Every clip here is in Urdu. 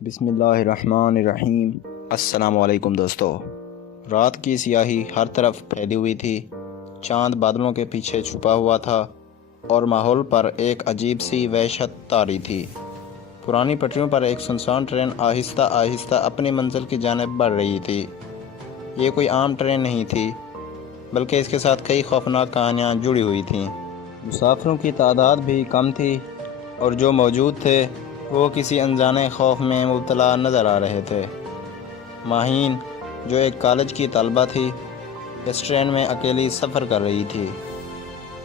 بسم اللہ الرحمن الرحیم۔ السلام علیکم دوستو۔ رات کی سیاہی ہر طرف پھیلی ہوئی تھی، چاند بادلوں کے پیچھے چھپا ہوا تھا اور ماحول پر ایک عجیب سی وحشت طاری تھی۔ پرانی پٹریوں پر ایک سنسان ٹرین آہستہ آہستہ اپنی منزل کی جانب بڑھ رہی تھی۔ یہ کوئی عام ٹرین نہیں تھی، بلکہ اس کے ساتھ کئی خوفناک کہانیاں جڑی ہوئی تھیں۔ مسافروں کی تعداد بھی کم تھی اور جو موجود تھے وہ کسی انجانے خوف میں مبتلا نظر آ رہے تھے۔ ماہین، جو ایک کالج کی طالبہ تھی، اس ٹرین میں اکیلی سفر کر رہی تھی۔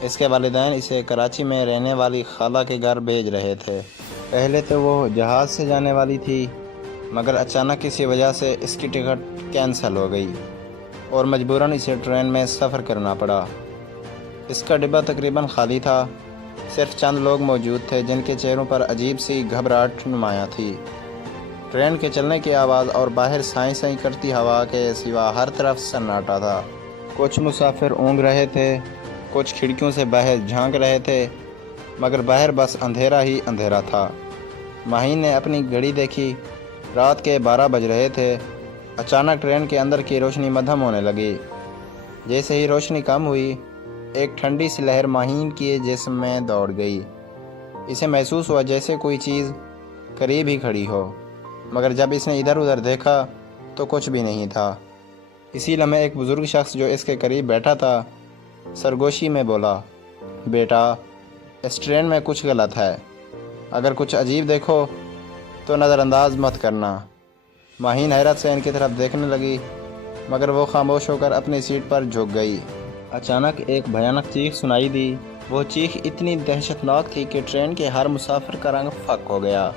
اس کے والدین اسے کراچی میں رہنے والی خالہ کے گھر بھیج رہے تھے۔ پہلے تو وہ جہاز سے جانے والی تھی، مگر اچانک کسی وجہ سے اس کی ٹکٹ کینسل ہو گئی اور مجبوراً اسے ٹرین میں سفر کرنا پڑا۔ اس کا ڈبہ تقریباً خالی تھا، صرف چند لوگ موجود تھے جن کے چہروں پر عجیب سی گھبراہٹ نمایاں تھی۔ ٹرین کے چلنے کی آواز اور باہر سائیں سائیں کرتی ہوا کے سوا ہر طرف سناٹا تھا۔ کچھ مسافر اونگ رہے تھے، کچھ کھڑکیوں سے باہر جھانک رہے تھے، مگر باہر بس اندھیرا ہی اندھیرا تھا۔ ماہین نے اپنی گھڑی دیکھی، رات کے 12 بج رہے تھے۔ اچانک ٹرین کے اندر کی روشنی مدھم ہونے لگی۔ جیسے ہی روشنی کم ہوئی، ایک ٹھنڈی سی لہر ماہین کے جسم میں دوڑ گئی۔ اسے محسوس ہوا جیسے کوئی چیز قریب ہی کھڑی ہو، مگر جب اس نے ادھر ادھر دیکھا تو کچھ بھی نہیں تھا۔ اسی لمحے ایک بزرگ شخص جو اس کے قریب بیٹھا تھا سرگوشی میں بولا، بیٹا، اس ٹرین میں کچھ غلط ہے، اگر کچھ عجیب دیکھو تو نظر انداز مت کرنا۔ ماہین حیرت سے ان کی طرف دیکھنے لگی، مگر وہ خاموش ہو کر اپنی سیٹ پر جھک گئی۔ اچانک ایک بھیانک چیخ سنائی دی۔ وہ چیخ اتنی دہشتناک تھی کہ ٹرین کے ہر مسافر کا رنگ پھک ہو گیا۔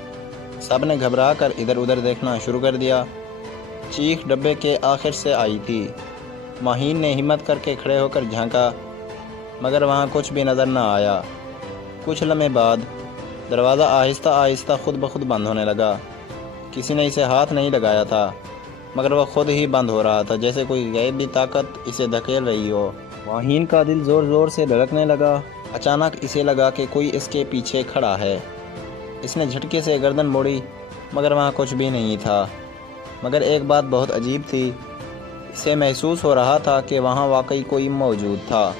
سب نے گھبرا کر ادھر ادھر دیکھنا شروع کر دیا۔ چیخ ڈبے کے آخر سے آئی تھی۔ ماہین نے ہمت کر کے کھڑے ہو کر جھانکا، مگر وہاں کچھ بھی نظر نہ آیا۔ کچھ لمحے بعد دروازہ آہستہ آہستہ خود بخود بند ہونے لگا۔ کسی نے اسے ہاتھ نہیں لگایا تھا، مگر وہ خود ہی بند ہو رہا تھا، جیسے کوئی غیبی طاقت اسے دھکیل رہی ہو۔ ماہین کا دل زور زور سے دھڑکنے لگا۔ اچانک اسے لگا کہ کوئی اس کے پیچھے کھڑا ہے۔ اس نے جھٹکے سے گردن موڑی، مگر وہاں کچھ بھی نہیں تھا۔ مگر ایک بات بہت عجیب تھی، اسے محسوس ہو رہا تھا کہ وہاں واقعی کوئی موجود تھا،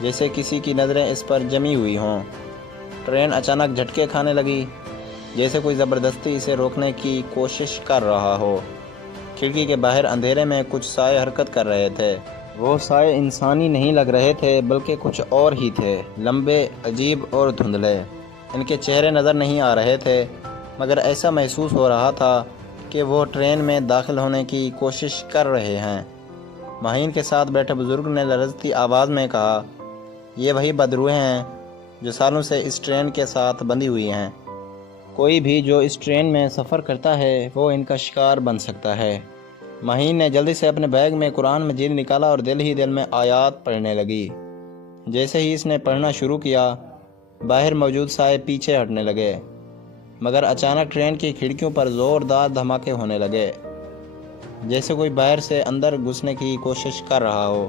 جیسے کسی کی نظریں اس پر جمی ہوئی ہوں۔ ٹرین اچانک جھٹکے کھانے لگی، جیسے کوئی زبردستی اسے روکنے کی کوشش کر رہا ہو۔ کھڑکی کے باہر اندھیرے میں کچھ سائے حرکت کر رہے تھے۔ وہ سائے انسانی نہیں لگ رہے تھے، بلکہ کچھ اور ہی تھے، لمبے، عجیب اور دھندلے۔ ان کے چہرے نظر نہیں آ رہے تھے، مگر ایسا محسوس ہو رہا تھا کہ وہ ٹرین میں داخل ہونے کی کوشش کر رہے ہیں۔ ماہین کے ساتھ بیٹھے بزرگ نے لرزتی آواز میں کہا، یہ وہی بدروہیں ہیں جو سالوں سے اس ٹرین کے ساتھ بندھی ہوئی ہیں۔ کوئی بھی جو اس ٹرین میں سفر کرتا ہے وہ ان کا شکار بن سکتا ہے۔ ماہین نے جلدی سے اپنے بیگ میں قرآن مجید نکالا اور دل ہی دل میں آیات پڑھنے لگی۔ جیسے ہی اس نے پڑھنا شروع کیا، باہر موجود سائے پیچھے ہٹنے لگے، مگر اچانک ٹرین کی کھڑکیوں پر زوردار دھماکے ہونے لگے، جیسے کوئی باہر سے اندر گھسنے کی کوشش کر رہا ہو۔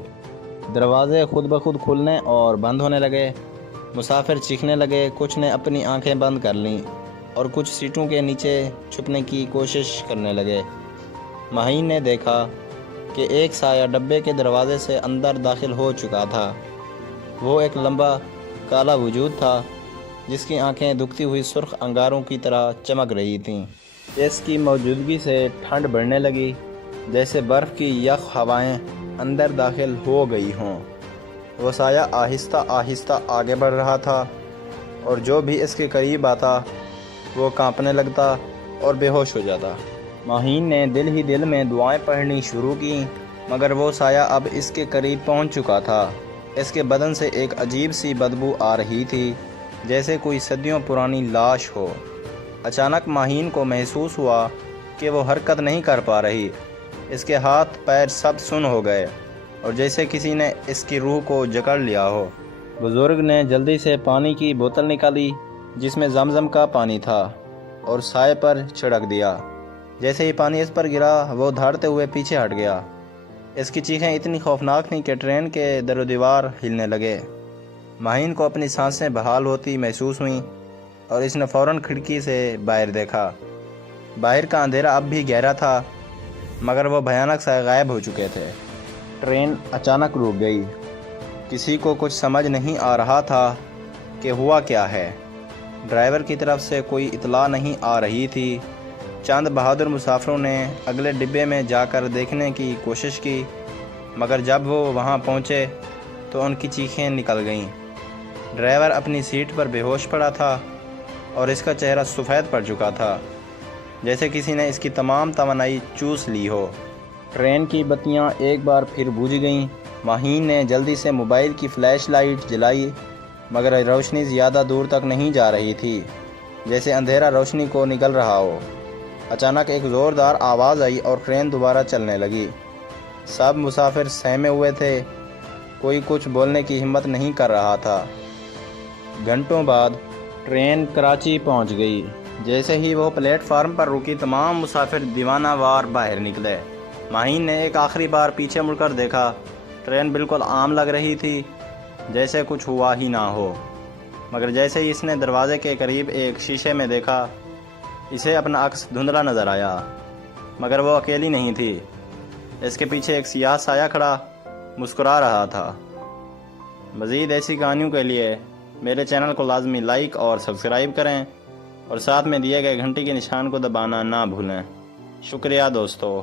دروازے خود بخود کھلنے اور بند ہونے لگے، مسافر چیخنے لگے، کچھ نے اپنی آنکھیں بند کر لیں اور کچھ سیٹوں کے نیچے چھپنے کی کوشش کرنے لگے۔ ماہین نے دیکھا کہ ایک سایہ ڈبے کے دروازے سے اندر داخل ہو چکا تھا۔ وہ ایک لمبا کالا وجود تھا جس کی آنکھیں دکھتی ہوئی سرخ انگاروں کی طرح چمک رہی تھیں۔ اس کی موجودگی سے ٹھنڈ بڑھنے لگی، جیسے برف کی یخ ہوائیں اندر داخل ہو گئی ہوں۔ وہ سایہ آہستہ آہستہ آگے بڑھ رہا تھا اور جو بھی اس کے قریب آتا وہ کانپنے لگتا اور بے ہوش ہو جاتا۔ ماہین نے دل ہی دل میں دعائیں پڑھنی شروع کیں، مگر وہ سایہ اب اس کے قریب پہنچ چکا تھا۔ اس کے بدن سے ایک عجیب سی بدبو آ رہی تھی، جیسے کوئی صدیوں پرانی لاش ہو۔ اچانک ماہین کو محسوس ہوا کہ وہ حرکت نہیں کر پا رہی۔ اس کے ہاتھ پیر سب سن ہو گئے اور جیسے کسی نے اس کی روح کو جکڑ لیا ہو۔ بزرگ نے جلدی سے پانی کی بوتل نکالی جس میں زمزم کا پانی تھا اور سائے پر چھڑک دیا۔ جیسے ہی پانی اس پر گرا وہ دھاڑتے ہوئے پیچھے ہٹ گیا۔ اس کی چیخیں اتنی خوفناک تھیں کہ ٹرین کے در و دیوار ہلنے لگے۔ ماہین کو اپنی سانسیں بحال ہوتی محسوس ہوئیں اور اس نے فوراً کھڑکی سے باہر دیکھا۔ باہر کا اندھیرا اب بھی گہرا تھا، مگر وہ بھیانک سے غائب ہو چکے تھے۔ ٹرین اچانک رک گئی۔ کسی کو کچھ سمجھ نہیں آ رہا تھا کہ ہوا کیا ہے۔ ڈرائیور کی طرف سے کوئی اطلاع نہیں آ رہی تھی۔ چند بہادر مسافروں نے اگلے ڈبے میں جا کر دیکھنے کی کوشش کی، مگر جب وہ وہاں پہنچے تو ان کی چیخیں نکل گئیں۔ ڈرائیور اپنی سیٹ پر بے ہوش پڑا تھا اور اس کا چہرہ سفید پڑ چکا تھا، جیسے کسی نے اس کی تمام توانائی چوس لی ہو۔ ٹرین کی بتیاں ایک بار پھر بجھ گئیں۔ ماہین نے جلدی سے موبائل کی فلیش لائٹ جلائی، مگر روشنی زیادہ دور تک نہیں جا رہی تھی، جیسے اندھیرا روشنی کو نگل رہا ہو۔ اچانک ایک زوردار آواز آئی اور ٹرین دوبارہ چلنے لگی۔ سب مسافر سہمے ہوئے تھے، کوئی کچھ بولنے کی ہمت نہیں کر رہا تھا۔ گھنٹوں بعد ٹرین کراچی پہنچ گئی۔ جیسے ہی وہ پلیٹ فارم پر رکی، تمام مسافر دیوانہ وار باہر نکلے۔ ماہین نے ایک آخری بار پیچھے مڑ کر دیکھا۔ ٹرین بالکل عام لگ رہی تھی، جیسے کچھ ہوا ہی نہ ہو، مگر جیسے ہی اس نے دروازے کے قریب ایک شیشے میں دیکھا، اسے اپنا عکس دھندلا نظر آیا، مگر وہ اکیلی نہیں تھی۔ اس کے پیچھے ایک سیاہ سایہ کھڑا مسکرا رہا تھا۔ مزید ایسی کہانیوں کے لیے میرے چینل کو لازمی لائک اور سبسکرائب کریں، اور ساتھ میں دیے گئے گھنٹی کے نشان کو دبانا نہ بھولیں۔ شکریہ دوستو۔